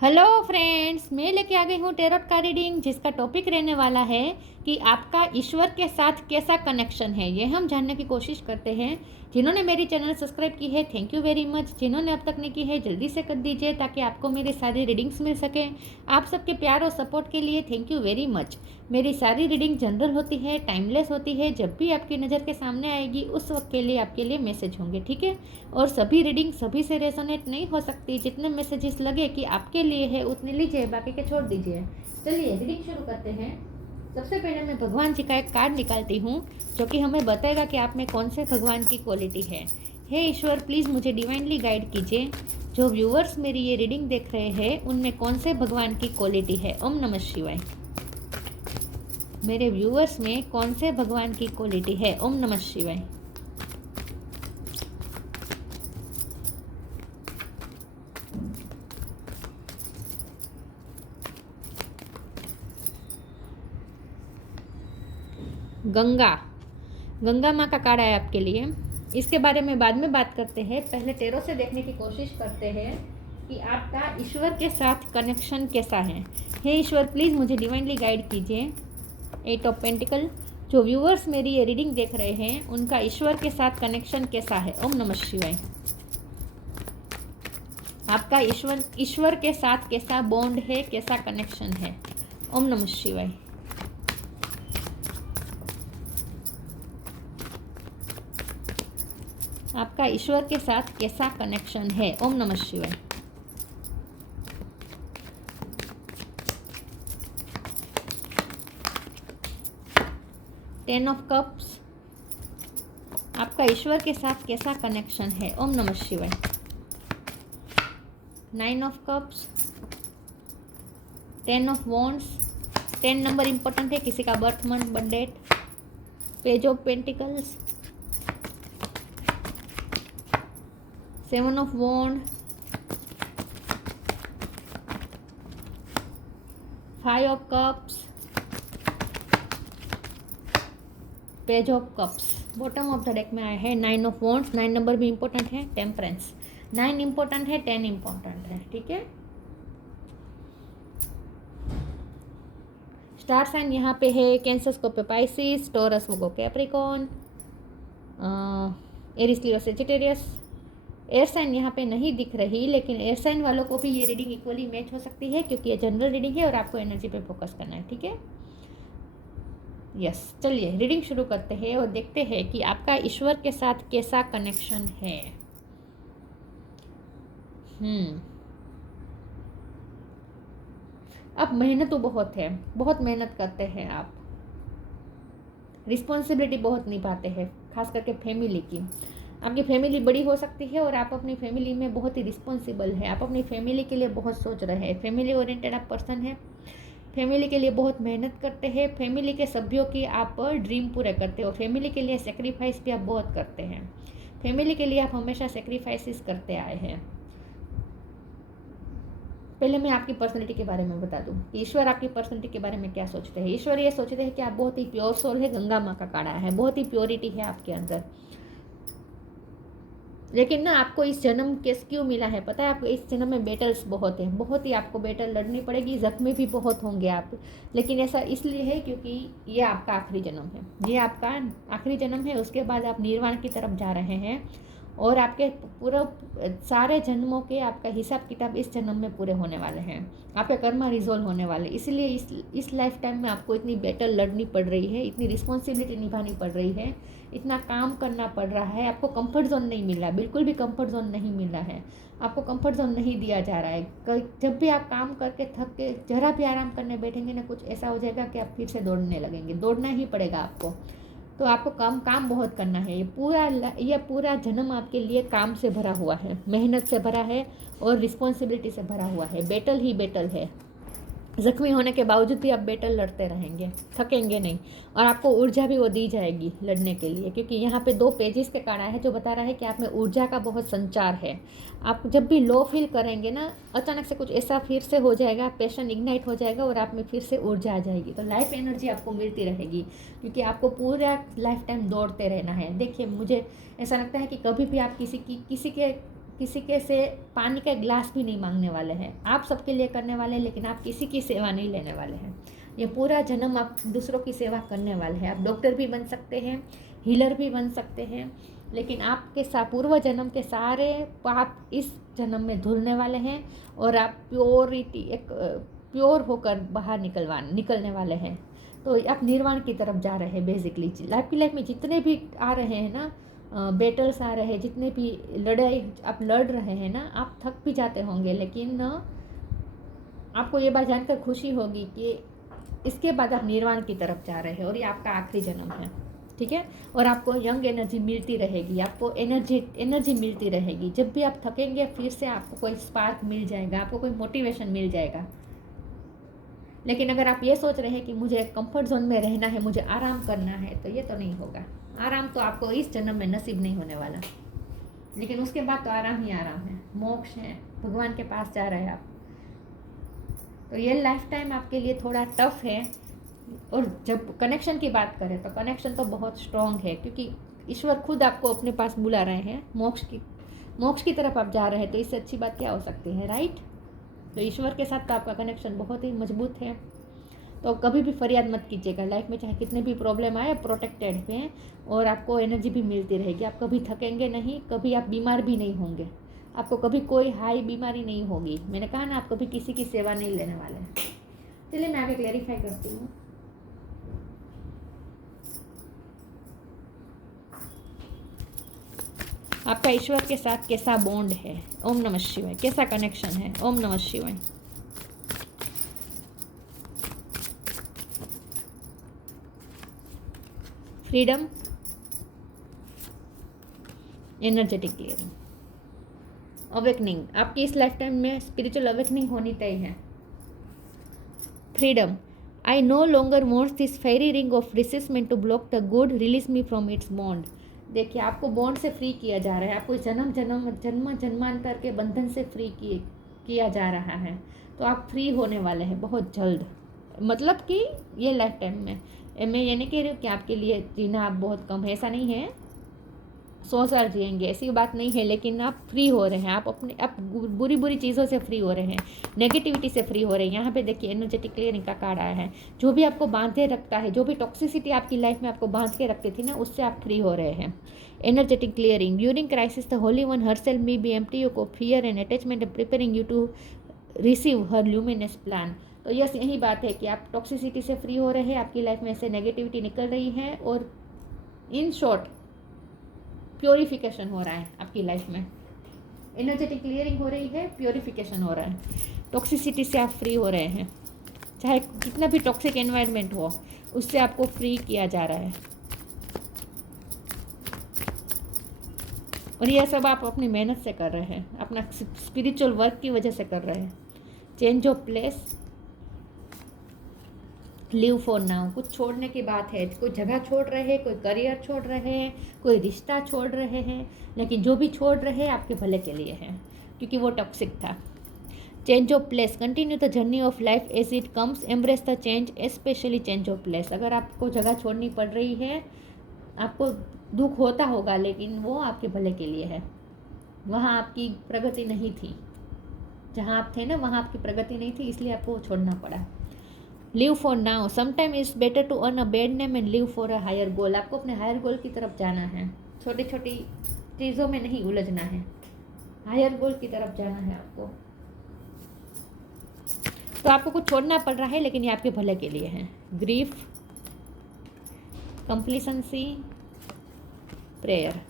Hello friends, मैं लेके आ गई हूँ टेरोट का रीडिंग, जिसका टॉपिक रहने वाला है कि आपका ईश्वर के साथ कैसा कनेक्शन है। ये हम जानने की कोशिश करते हैं। जिन्होंने मेरी चैनल सब्सक्राइब की है, थैंक यू वेरी मच। जिन्होंने अब तक नहीं की है, जल्दी से कर दीजिए ताकि आपको मेरी सारी रीडिंग्स मिल सके। आप सबके प्यार और सपोर्ट के लिए थैंक यू वेरी मच। मेरी सारी रीडिंग जनरल होती है, टाइमलेस होती है। जब भी आपकी नज़र के सामने आएगी उस वक्त के लिए आपके लिए मैसेज होंगे, ठीक है। और सभी रीडिंग सभी से रेजोनेट नहीं हो सकती। जितने मैसेजेस लगे कि आपके लिए है उतने लीजिए, बाकी के छोड़ दीजिए। चलिए रीडिंग शुरू करते हैं। सबसे पहले मैं भगवान जी का एक कार्ड निकालती हूँ जो कि हमें बताएगा कि आप में कौन से भगवान की क्वालिटी है। हे ईश्वर, प्लीज़ मुझे डिवाइनली गाइड कीजिए। जो व्यूअर्स मेरी ये रीडिंग देख रहे हैं उनमें कौन से भगवान की क्वालिटी है। ओम नमः शिवाय। मेरे व्यूअर्स में कौन से भगवान की क्वालिटी है। ओम नमः शिवाय। गंगा माँ का कार्ड है आपके लिए। इसके बारे में बाद में बात करते हैं। पहले टेरो से देखने की कोशिश करते हैं कि आपका ईश्वर के साथ कनेक्शन कैसा है। हे ईश्वर, प्लीज़ मुझे डिवाइनली गाइड कीजिए। 8 ऑफ पेंटिकल। जो व्यूअर्स मेरी ये रीडिंग देख रहे हैं उनका ईश्वर के साथ कनेक्शन कैसा है। ओम नमः शिवाय। आपका ईश्वर के साथ कैसा बॉन्ड है, कैसा कनेक्शन है। ओम नमः शिवाय। आपका ईश्वर के साथ कैसा कनेक्शन है। ओम नमः शिवाय। Ten of cups. आपका ईश्वर के साथ कैसा कनेक्शन है। ओम नमः शिवाय। 9 of cups. 10 of wands. 10 number important है, किसी का birth month, birth date. Page of pentacles. 7 of wand. 5 of cups. Page of cups. Bottom of the deck में आया है 9 ऑफ वॉन्ड्स। 9 नंबर भी इंपॉर्टेंट है। टेम्परेंस। 9 इंपॉर्टेंट है, 10 इंपॉर्टेंट है, ठीक है। स्टार साइन यहाँ पे है कैंसर, स्कॉर्पियो, पाइसिस, टॉरस, वर्गो, कैप्रिकॉर्न, एरिस, लियो, सेजिटेरियस। एयर साइन यहाँ पे नहीं दिख रही, लेकिन एयर साइन वालों को भी ये रीडिंग इक्वली मैच हो सकती है क्योंकि ये जनरल रीडिंग है और आपको एनर्जी पे फोकस करना है, ठीक है। यस, चलिए रीडिंग शुरू करते हैं और देखते हैं कि आपका ईश्वर के साथ कैसा कनेक्शन है। अब मेहनत तो बहुत है, बहुत मेहनत करते हैं आप, रिस्पॉन्सिबिलिटी बहुत निभाते हैं, खास करके फैमिली की। आपकी फैमिली बड़ी हो सकती है और आप अपनी फैमिली में बहुत ही रिस्पॉन्सिबल है। आप अपनी फैमिली के लिए बहुत सोच रहे हैं, फैमिली ओरिएंटेड आप पर्सन है, फैमिली के लिए बहुत मेहनत करते हैं, फैमिली के सभ्यों की आप ड्रीम पूरे करते हो, फैमिली के लिए सेक्रीफाइस भी आप बहुत करते हैं, फैमिली के लिए आप हमेशा सेक्रीफाइसेस करते आए हैं। पहले मैं आपकी पर्सनैलिटी के बारे में बता दूं कि ईश्वर आपकी पर्सनैलिटी के बारे में क्या सोचते हैं। ईश्वर ये सोचते हैं कि आप बहुत ही प्योर सोल है, गंगा माँ का काढ़ा है, बहुत ही प्योरिटी है आपके अंदर। लेकिन ना आपको इस जन्म केस क्यों मिला है पता है। आपको इस जन्म में बैटल्स बहुत हैं, बहुत ही आपको बैटल लड़नी पड़ेगी, जख्मी भी बहुत होंगे आप। लेकिन ऐसा इसलिए है क्योंकि ये आपका आखिरी जन्म है, ये आपका आखिरी जन्म है। उसके बाद आप निर्वाण की तरफ जा रहे हैं और आपके पूरा सारे जन्मों के आपका हिसाब किताब इस जन्म में पूरे होने वाले हैं। आपके कर्म रिजोल्व होने वाले, इसलिए इस लाइफ टाइम में आपको इतनी बैटल लड़नी पड़ रही है, इतनी रिस्पॉन्सिबिलिटी निभानी पड़ रही है, इतना काम करना पड़ रहा है। आपको कंफर्ट जोन नहीं मिल रहा, बिल्कुल भी कंफर्ट जोन नहीं मिल रहा है, आपको कंफर्ट जोन नहीं दिया जा रहा है। जब भी आप काम करके थक के जरा भी आराम करने बैठेंगे ना, कुछ ऐसा हो जाएगा कि आप फिर से दौड़ने लगेंगे, दौड़ना ही पड़ेगा आपको। तो आपको काम बहुत करना है। ये पूरा जन्म आपके लिए काम से भरा हुआ है, मेहनत से भरा है और रिस्पॉन्सिबिलिटी से भरा हुआ है। बैटल ही बैटल है। ज़ख्मी होने के बावजूद भी आप बैटल लड़ते रहेंगे, थकेंगे नहीं, और आपको ऊर्जा भी वो दी जाएगी लड़ने के लिए, क्योंकि यहाँ पे 2 पेजेस के कार्ड आया है जो बता रहा है कि आप में ऊर्जा का बहुत संचार है। आप जब भी लो फील करेंगे ना, अचानक से कुछ ऐसा फिर से हो जाएगा, पैशन इग्नाइट हो जाएगा और आप में फिर से ऊर्जा आ जाएगी। तो लाइफ एनर्जी आपको मिलती रहेगी क्योंकि आपको पूरा लाइफ टाइम दौड़ते रहना है। देखिए, मुझे ऐसा लगता है कि कभी भी आप किसी के किसी के से पानी का गिलास भी नहीं मांगने वाले हैं। आप सबके लिए करने वाले हैं, लेकिन आप किसी की सेवा नहीं लेने वाले हैं। ये पूरा जन्म आप दूसरों की सेवा करने वाले हैं। आप डॉक्टर भी बन सकते हैं, हीलर भी बन सकते हैं, लेकिन आपके पूर्व जन्म के सारे पाप इस जन्म में धुलने वाले हैं और आप प्योर होकर बाहर निकलने वाले हैं। तो आप निर्वाण की तरफ जा रहे हैं। बेसिकली आपकी लाइफ में जितने भी आ रहे हैं ना बैटल्स आ रहे हैं, जितने भी लड़ाई आप लड़ रहे हैं ना, आप थक भी जाते होंगे, लेकिन आपको ये बात जानकर खुशी होगी कि इसके बाद आप निर्वाण की तरफ जा रहे हैं और ये आपका आखिरी जन्म है। ठीक है, और आपको यंग एनर्जी मिलती रहेगी, आपको एनर्जी मिलती रहेगी। जब भी आप थकेंगे फिर से आपको कोई स्पार्क मिल जाएगा, आपको कोई मोटिवेशन मिल जाएगा। लेकिन अगर आप ये सोच रहे हैं कि मुझे कंफर्ट जोन में रहना है, मुझे आराम करना है, तो ये तो नहीं होगा। आराम तो आपको इस जन्म में नसीब नहीं होने वाला, लेकिन उसके बाद तो आराम ही आराम है, मोक्ष है, भगवान के पास जा रहे हैं आप। तो ये लाइफ टाइम आपके लिए थोड़ा टफ है। और जब कनेक्शन की बात करें तो कनेक्शन तो बहुत स्ट्रॉन्ग है, क्योंकि ईश्वर खुद आपको अपने पास बुला रहे हैं। मोक्ष की तरफ आप जा रहे हैं, तो इससे अच्छी बात क्या हो सकती है, राइट। तो ईश्वर के साथ तो आपका कनेक्शन बहुत ही मजबूत है। तो कभी भी फरियाद मत कीजिएगा। लाइफ में चाहे कितने भी प्रॉब्लम आए, प्रोटेक्टेड हैं और आपको एनर्जी भी मिलती रहेगी। आप कभी थकेंगे नहीं, कभी आप बीमार भी नहीं होंगे, आपको कभी कोई हाई बीमारी नहीं होगी। मैंने कहा ना, आप कभी किसी की सेवा नहीं लेने वाले हैं। चलिए मैं आगे क्लैरिफाई करती हूँ। आपका ईश्वर के साथ कैसा बॉन्ड है, ओम नमः शिवाय, कैसा कनेक्शन है, ओम नमः शिवाय। Freedom, energetic clearing, awakening. आपकी इस लाइफ टाइम में स्पिरिचुअल अवेकनिंग होनी तय है। Freedom, I no longer wants this fiery ring of resentment to block the good, release me from its bond. देखिए, आपको बॉन्ड से फ्री किया जा रहा है, आपको जन्मांतर के बंधन से फ्री किया जा रहा है। तो आप फ्री होने वाले हैं बहुत जल्द। मतलब कि ये लाइफ टाइम में, मैं ये नहीं कह रही हूँ कि आपके लिए जीना आप बहुत कम है, ऐसा नहीं है, 100 साल जिएंगे, ऐसी बात नहीं है। लेकिन आप फ्री हो रहे हैं, आप बुरी चीज़ों से फ्री हो रहे हैं, नेगेटिविटी से फ्री हो रहे हैं। यहाँ पे देखिए एनर्जेटिक क्लियरिंग का कार्ड आया है। जो भी आपको बांधे रखता है, जो भी टॉक्सिसिटी आपकी लाइफ में आपको बांध के रखती थी ना, उससे आप फ्री हो रहे हैं। Energetic clearing, during crisis the holy one herself may be empty you of fear and attachment and preparing you to receive her luminous plan. तो यस, यही बात है कि आप टॉक्सिसिटी से फ्री हो रहे हैं, आपकी लाइफ में से नेगेटिविटी निकल रही है और इन शॉर्ट प्योरिफिकेशन हो रहा है आपकी लाइफ में। एनर्जेटिक क्लियरिंग हो रही है, प्योरिफिकेशन हो रहा है, टॉक्सिसिटी से आप फ्री हो रहे हैं। चाहे कितना भी टॉक्सिक एनवायरनमेंट हो, उससे आपको फ्री किया जा रहा है। और यह सब आप अपनी मेहनत से कर रहे हैं, अपना स्पिरिचुअल वर्क की वजह से कर रहे हैं। Change of place, live for now, कुछ छोड़ने की बात है। कोई जगह छोड़ रहे हैं, कोई करियर छोड़ रहे हैं, कोई रिश्ता छोड़ रहे हैं, लेकिन जो भी छोड़ रहे हैं आपके भले के लिए है, क्योंकि वो टॉक्सिक था। Change of place, continue the journey of life as it comes, embrace the change, specially change of place. अगर आपको जगह छोड़नी पड़ रही है, आपको दुख होता होगा, लेकिन वो आपके भले के लिए है। वहाँ आपकी प्रगति नहीं थी, जहाँ आप थे ना वहाँ आपकी प्रगति नहीं थी, इसलिए आपको छोड़ना पड़ा। Live for now, sometime it's better to earn a bad name and live for a higher goal. आपको अपने हायर गोल की तरफ जाना है, छोटी छोटी चीज़ों में नहीं उलझना है, हायर गोल की तरफ जाना है आपको। तो आपको कुछ छोड़ना पड़ रहा है, लेकिन ये आपके भले के लिए है। ग्रीफ, कंप्लीसेंसी, प्रेयर,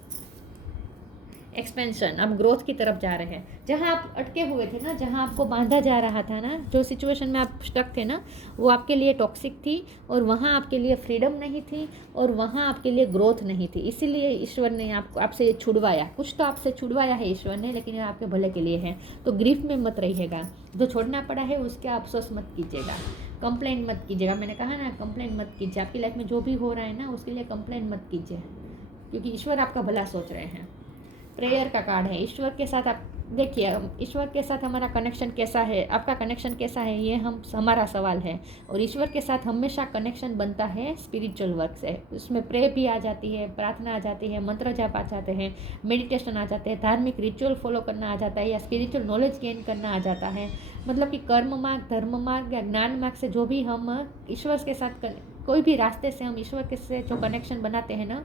एक्सपेंशन, आप ग्रोथ की तरफ जा रहे हैं। जहाँ आप अटके हुए थे ना, जहाँ आपको बांधा जा रहा था ना, जो सिचुएशन में आप स्टक थे ना, वो आपके लिए टॉक्सिक थी और वहाँ आपके लिए फ्रीडम नहीं थी और वहाँ आपके लिए ग्रोथ नहीं थी। इसीलिए ईश्वर ने आपसे ये छुड़वाया, कुछ तो आपसे छुड़वाया है ईश्वर ने, लेकिन ये आपके भले के लिए है। तो ग्रीफ में मत रहिएगा, जो छोड़ना पड़ा है उसके अफसोस मत कीजिएगा, कंप्लेंट मत कीजिएगा। मैंने कहा ना, कंप्लेंट मत कीजिए। आपकी लाइफ में जो भी हो रहा है ना, उसके लिए कंप्लेंट मत कीजिए, क्योंकि ईश्वर आपका भला सोच रहे हैं। प्रेयर का कार्ड है, ईश्वर के साथ आप देखिए ईश्वर के साथ हमारा कनेक्शन कैसा है, आपका कनेक्शन कैसा है, ये हमारा सवाल है। और ईश्वर के साथ हमेशा कनेक्शन बनता है स्पिरिचुअल वर्क से। उसमें प्रे भी आ जाती है, प्रार्थना आ जाती है, मंत्र जाप आ जाते हैं, मेडिटेशन आ जाते हैं, धार्मिक रिचुअल फॉलो करना आ जाता है, या स्पिरिचुअल नॉलेज गेन करना आ जाता है। मतलब कि कर्म मार्ग, धर्म मार्ग या ज्ञान मार्ग से जो भी हम ईश्वर के साथ कोई भी रास्ते से हम ईश्वर के से जो कनेक्शन बनाते हैं ना,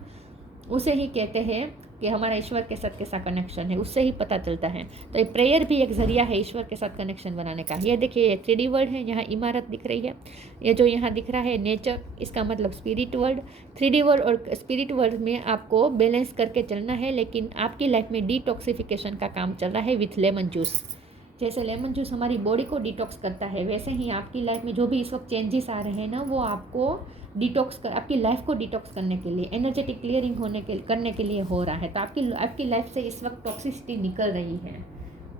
उसे ही कहते हैं कि हमारा ईश्वर के साथ कैसा कनेक्शन है, उससे ही पता चलता है। तो ये प्रेयर भी एक जरिया है ईश्वर के साथ कनेक्शन बनाने का। ये देखिए ये 3D वर्ल्ड है, यहाँ इमारत दिख रही है, ये जो यहाँ दिख रहा है नेचर, इसका मतलब स्पिरिट वर्ल्ड। 3D वर्ल्ड और स्पिरिट वर्ल्ड में आपको बैलेंस करके चलना है। लेकिन आपकी लाइफ में डिटॉक्सिफिकेशन का काम चल रहा है विथ लेमन जूस। जैसे लेमन जूस हमारी बॉडी को डिटॉक्स करता है, वैसे ही आपकी लाइफ में जो भी इस वक्त चेंजेस आ रहे हैं ना, वो आपको आपकी लाइफ को डिटॉक्स करने के लिए, एनर्जेटिक क्लियरिंग करने के लिए हो रहा है। तो आपकी लाइफ से इस वक्त टॉक्सिसिटी निकल रही है।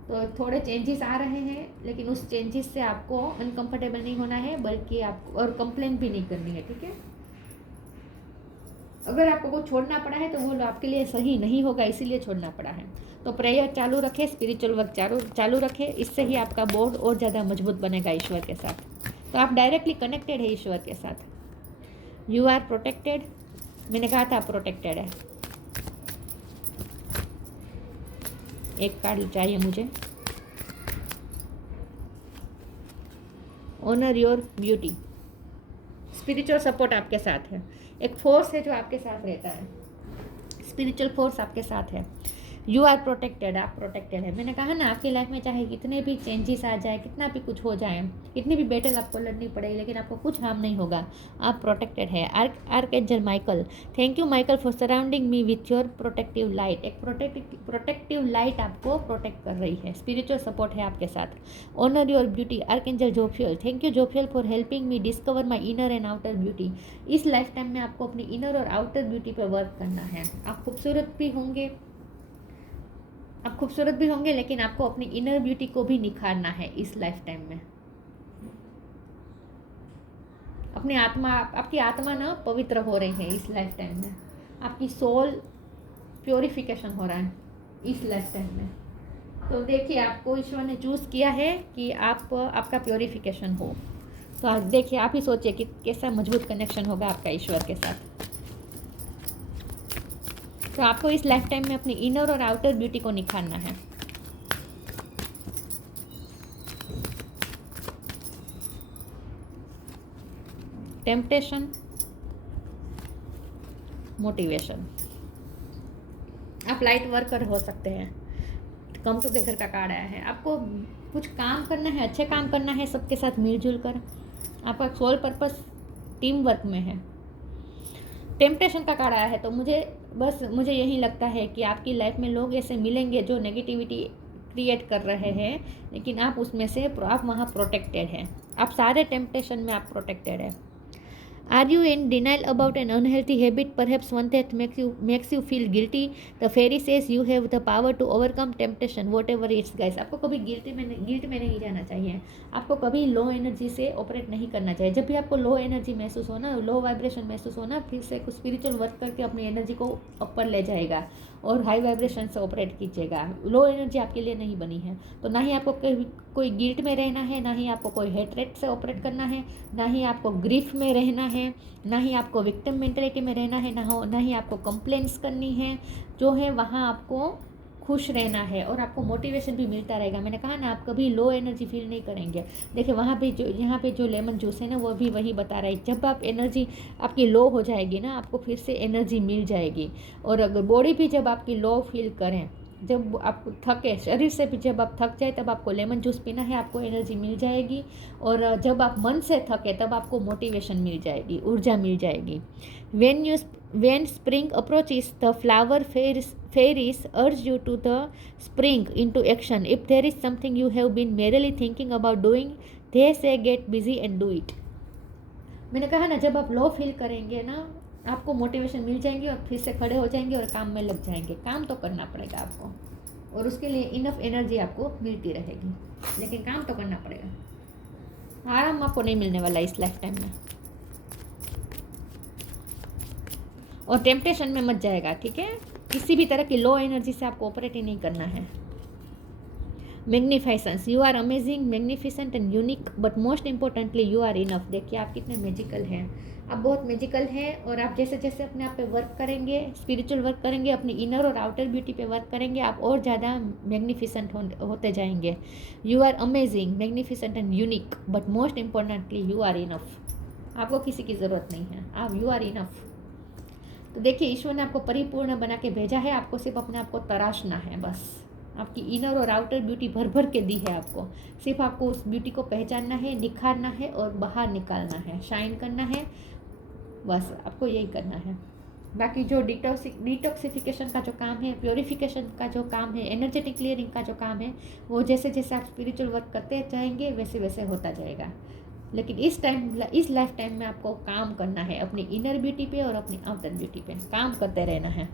तो थोड़े चेंजेस आ रहे हैं, लेकिन उस चेंजेस से आपको अनकंफर्टेबल नहीं होना है, बल्कि आपको और कंप्लेन भी नहीं करनी है, ठीक है। अगर आपको कुछ छोड़ना पड़ा है तो वो आपके लिए सही नहीं होगा, इसीलिए छोड़ना पड़ा है। तो प्रेयर चालू रखें, स्पिरिचुअल वर्क चालू रखें, इससे ही आपका बॉन्ड और ज़्यादा मजबूत बनेगा ईश्वर के साथ। तो आप डायरेक्टली कनेक्टेड है ईश्वर के साथ। यू आर प्रोटेक्टेड, मैंने कहा था प्रोटेक्टेड है। एक कार्ड चाहिए मुझे। Honour your beauty, spiritual support आपके साथ है। एक फोर्स है जो आपके साथ रहता है, स्पिरिचुअल फोर्स आपके साथ है। यू आर प्रोटेक्टेड, आप प्रोटेक्टेड है। मैंने कहा ना, आपकी लाइफ में चाहे कितने भी चेंजेस आ जाए, कितना भी कुछ हो जाए, कितनी भी बैटल आपको लड़नी पड़े, लेकिन आपको कुछ हार्म नहीं होगा, आप प्रोटेक्टेड है। Archangel Michael, thank you Michael for surrounding me with your protective light. एक प्रोटेक्टिव लाइट आपको प्रोटेक्ट कर रही है, स्पिरिचुअल सपोर्ट है आपके साथ। Honour your beauty, archangel Jophiel, thank you Jophiel for helping me discover my inner and outer beauty. इस life time में आपको अपनी इनर और आउटर ब्यूटी पर वर्क करना है। आप खूबसूरत भी होंगे, लेकिन आपको अपनी इनर ब्यूटी को भी निखारना है इस लाइफ टाइम में। आपकी आत्मा ना पवित्र हो रही है इस लाइफ टाइम में, आपकी सोल प्योरिफिकेशन हो रहा है इस लाइफ टाइम में। तो देखिए, आपको ईश्वर ने चूज़ किया है कि आपका प्योरिफिकेशन हो। तो आज देखिए, आप ही सोचिए कि कैसा मजबूत कनेक्शन होगा आपका ईश्वर के साथ। तो आपको इस लाइफ टाइम में अपनी इनर और आउटर ब्यूटी को निखारना है। टेम्पटेशन, मोटिवेशन, आप लाइट वर्कर हो सकते हैं। कम टुगेदर का कार्ड आया है, आपको कुछ काम करना है, अच्छे काम करना है सबके साथ मिलजुल कर। आपका सोल पर्पस टीम वर्क में है। टेम्पटेशन का कार्ड आया है, तो मुझे यही लगता है कि आपकी लाइफ में लोग ऐसे मिलेंगे जो नेगेटिविटी क्रिएट कर रहे हैं, लेकिन आप उसमें से आप वहाँ प्रोटेक्टेड हैं। आप सारे टेम्पटेशन में आप प्रोटेक्टेड है। Are you in denial about an unhealthy habit, perhaps one that makes you feel guilty? The fairy says you have the power to overcome temptation, whatever it's, guys. आपको कभी guilt में नहीं जाना चाहिए। आपको कभी लो एनर्जी से operate नहीं करना चाहिए। जब भी आपको लो एनर्जी महसूस हो ना, लो वाइब्रेशन महसूस हो ना, फिर से कुछ स्पिरिचुअल वर्क करके अपनी एनर्जी को ऊपर ले जाएगा और हाई वाइब्रेशन से ऑपरेट कीजिएगा। लो एनर्जी आपके लिए नहीं बनी है। तो ना ही आपको कोई गिल्ट में रहना है, ना ही आपको कोई हेट्रेट से ऑपरेट करना है, ना ही आपको ग्रीफ में रहना है, ना ही आपको विक्टिम मेंटेलिटी में रहना है, ना ही आपको कंप्लेंट्स करनी है। जो है वहाँ आपको खुश रहना है और आपको मोटिवेशन भी मिलता रहेगा। मैंने कहा ना, आप कभी लो एनर्जी फील नहीं करेंगे। देखिए वहाँ पे यहाँ पे जो लेमन जूस है ना, वो भी वही बता रहा है। जब आप एनर्जी आपकी लो हो जाएगी ना, आपको फिर से एनर्जी मिल जाएगी। और अगर बॉडी भी जब आपकी लो फील करें, जब आप थके, शरीर से भी जब आप थक जाए, तब आपको लेमन जूस पीना है, आपको एनर्जी मिल जाएगी। और जब आप मन से थके, तब आपको मोटिवेशन मिल जाएगी, ऊर्जा मिल जाएगी। When spring approaches, the flower fairies urge you to the spring into action. If there is something you have been merely thinking about doing, they say get busy and do it. मैंने कहा ना, जब आप low feel करेंगे ना, आपको motivation मिल जाएंगी और फिर से खड़े हो जाएंगे और काम में लग जाएंगे। काम तो करना पड़ेगा आपको, और उसके लिए इनफ एनर्जी आपको मिलती रहेगी, लेकिन काम तो करना पड़ेगा। आराम आपको नहीं मिलने वाला इस लाइफ टाइम में। और टेम्पटेशन में मत जाएगा, ठीक है। किसी भी तरह की लो एनर्जी से आपको ऑपरेट ही नहीं करना है। Magnificence, you are amazing, magnificent and unique, but most importantly you are enough. देखिए आप कितने मैजिकल हैं, आप बहुत मैजिकल हैं। और आप जैसे जैसे अपने आप पे वर्क करेंगे, स्पिरिचुअल वर्क करेंगे, अपनी इनर और आउटर ब्यूटी पे वर्क करेंगे, आप और ज़्यादा मैग्निफिसेंट होते जाएंगे। You are amazing, magnificent and unique, but most importantly you are enough. आपको किसी की ज़रूरत नहीं है, आप यू आर इनफ। तो देखिए ईश्वर ने आपको परिपूर्ण बना के भेजा है, आपको सिर्फ अपने आप को तराशना है बस। आपकी इनर और आउटर ब्यूटी भर भर के दी है आपको, सिर्फ आपको उस ब्यूटी को पहचानना है, निखारना है और बाहर निकालना है, शाइन करना है, बस आपको यही करना है। बाकी जो डिटॉक्सिफिकेशन का जो काम है, प्योरिफिकेशन का जो काम है, एनर्जेटिक क्लियरिंग का जो काम है, वो जैसे जैसे आप स्पिरिचुअल वर्क करते जाएंगे वैसे वैसे होता जाएगा। लेकिन इस लाइफ टाइम में आपको काम करना है अपनी इनर ब्यूटी पे और अपनी आउटर ब्यूटी पे काम करते रहना है।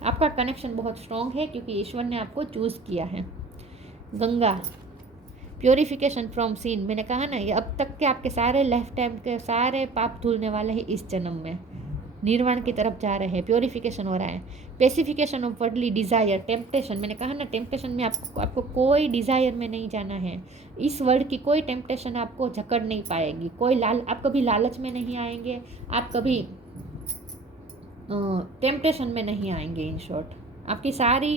आपका कनेक्शन बहुत स्ट्रॉन्ग है क्योंकि ईश्वर ने आपको चूज़ किया है। गंगा, प्योरिफिकेशन फ्रॉम सीन, मैंने कहा ना ये अब तक के आपके सारे लाइफ टाइम के सारे पाप धुलने वाले हैं इस जन्म में, निर्वाण की तरफ जा रहे हैं, प्योरिफिकेशन हो रहा है। पेसिफिकेशन ऑफ वर्डली डिज़ायर, टेम्पटेशन, मैंने कहा ना टेम्पटेशन में आपको कोई डिज़ायर में नहीं जाना है। इस वर्ल्ड की कोई टेम्पटेशन आपको जकड़ नहीं पाएगी, आप कभी लालच में नहीं आएंगे, आप कभी टेम्पटेशन में नहीं आएंगे। इन शॉर्ट आपकी सारी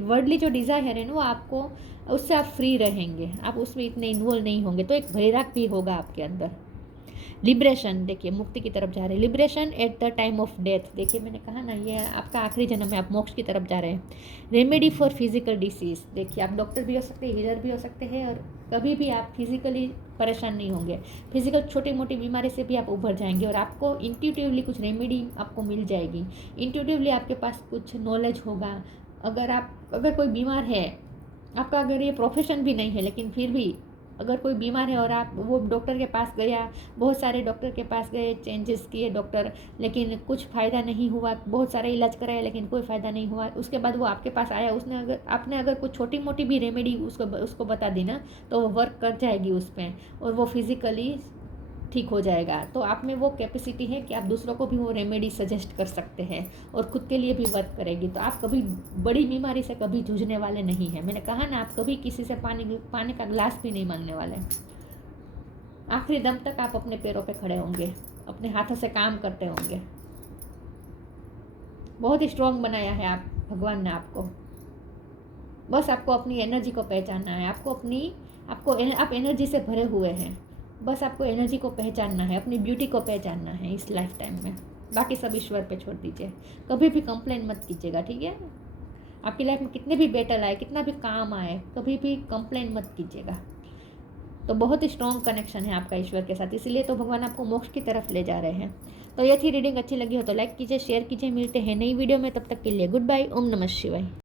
वर्डली जो डिज़ायर है ना वो आपको उससे आप फ्री रहेंगे, आप उसमें इतने इन्वॉल्व नहीं होंगे, तो एक वैराग भी होगा आपके अंदर। लिबरेशन, देखिए मुक्ति की तरफ जा रहे हैं, liberation at the time of death. देखिए मैंने कहा ना ये आपका आखिरी जन्म में, आप मोक्ष की तरफ जा रहे हैं। रेमेडी फॉर फिजिकल डिसीज़, देखिए आप डॉक्टर भी हो सकते हैं, हीलर भी हो सकते हैं, और कभी भी आप फिजिकली परेशान नहीं होंगे। फिजिकल छोटी मोटी बीमारी से भी आप उभर जाएंगे और आपको इंट्यूटिवली कुछ रेमेडी आपको मिल जाएगी। इंट्यूटिवली आपके पास कुछ नॉलेज होगा। अगर कोई बीमार है, आपका अगर ये प्रोफेशन भी नहीं है लेकिन फिर भी अगर कोई बीमार है और आप वो डॉक्टर के पास गया, बहुत सारे डॉक्टर के पास गए, चेंजेस किए डॉक्टर, लेकिन कुछ फ़ायदा नहीं हुआ, बहुत सारा इलाज कराया लेकिन कोई फ़ायदा नहीं हुआ, उसके बाद वो आपके पास आया, आपने अगर कुछ छोटी मोटी भी रेमेडी उसको बता दी ना तो वो वर्क कर जाएगी उस पर और वो फिज़िकली ठीक हो जाएगा। तो आप में वो कैपेसिटी है कि आप दूसरों को भी वो रेमेडी सजेस्ट कर सकते हैं और खुद के लिए भी वर्क करेगी। तो आप कभी बड़ी बीमारी से कभी जूझने वाले नहीं हैं। मैंने कहा ना आप कभी किसी से पानी का ग्लास भी नहीं मांगने वाले। आखिरी दम तक आप अपने पैरों पे खड़े होंगे, अपने हाथों से काम करते होंगे। बहुत ही स्ट्रॉन्ग बनाया है आप भगवान ने आपको। बस आपको अपनी एनर्जी को पहचानना है। आप एनर्जी से भरे हुए हैं, बस आपको एनर्जी को पहचानना है, अपनी ब्यूटी को पहचानना है इस लाइफ टाइम में। बाकी सब ईश्वर पे छोड़ दीजिए, कभी भी कंप्लेन मत कीजिएगा, ठीक है। आपकी लाइफ में कितने भी बैटल आए, कितना भी काम आए, कभी भी कंप्लेन मत कीजिएगा। तो बहुत ही स्ट्रॉन्ग कनेक्शन है आपका ईश्वर के साथ, इसीलिए तो भगवान आपको मोक्ष की तरफ ले जा रहे हैं। तो ये थी रीडिंग, अच्छी लगी हो तो लाइक कीजिए, शेयर कीजिए। मिलते हैं नई वीडियो में, तब तक के लिए गुड बाय। ओम नमः शिवाय।